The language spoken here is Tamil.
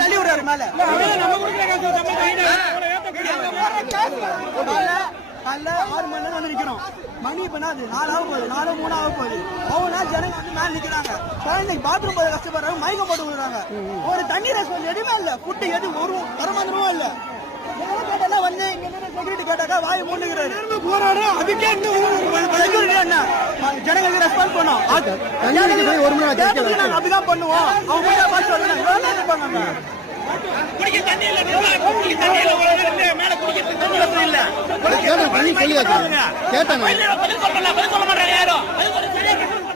தள்ளி விடுறாரு மேல காலைல 6 மணி நேரம் வந்து நிக்கிறோம். மணி இப்ப அது 4 ஆக போகுது, 4 3 ஆக போகுது. அவ்வளோ ஜனங்க வந்து மேல நிக்கிறாங்க. குழந்தைக்கு பாத்ரூம் போய் கஷ்டப்படுறாங்க, மயக்கம் போட்டு விடுறாங்க. ஒரு தண்ணி ரெஸ்பான்ஸ் எதுவுமே இல்ல, ஃபுட்டு எது ஒரு தரமாந்திரமும் இல்ல. கேட்டா வந்து இங்க செக்யூரிட்டி கேட்டாக்கா வாய் மூண்டுகிறாரு. போராடும் அதுக்கே செக்யூரிட்டி என்ன ஜனங்களுக்கு ரெஸ்பான்ஸ் பண்ணோம். அப்படிதான் பண்ணுவோம். அவங்க பார்த்து சொல்லுங்க குடிக்க தண்ணி இல்ல, தண்ணி இல்ல, மேல குடிக்க தண்ணி இல்ல. கேட்டாங்க, பதில் சொல்ல மாட்டாங்க யாரும்.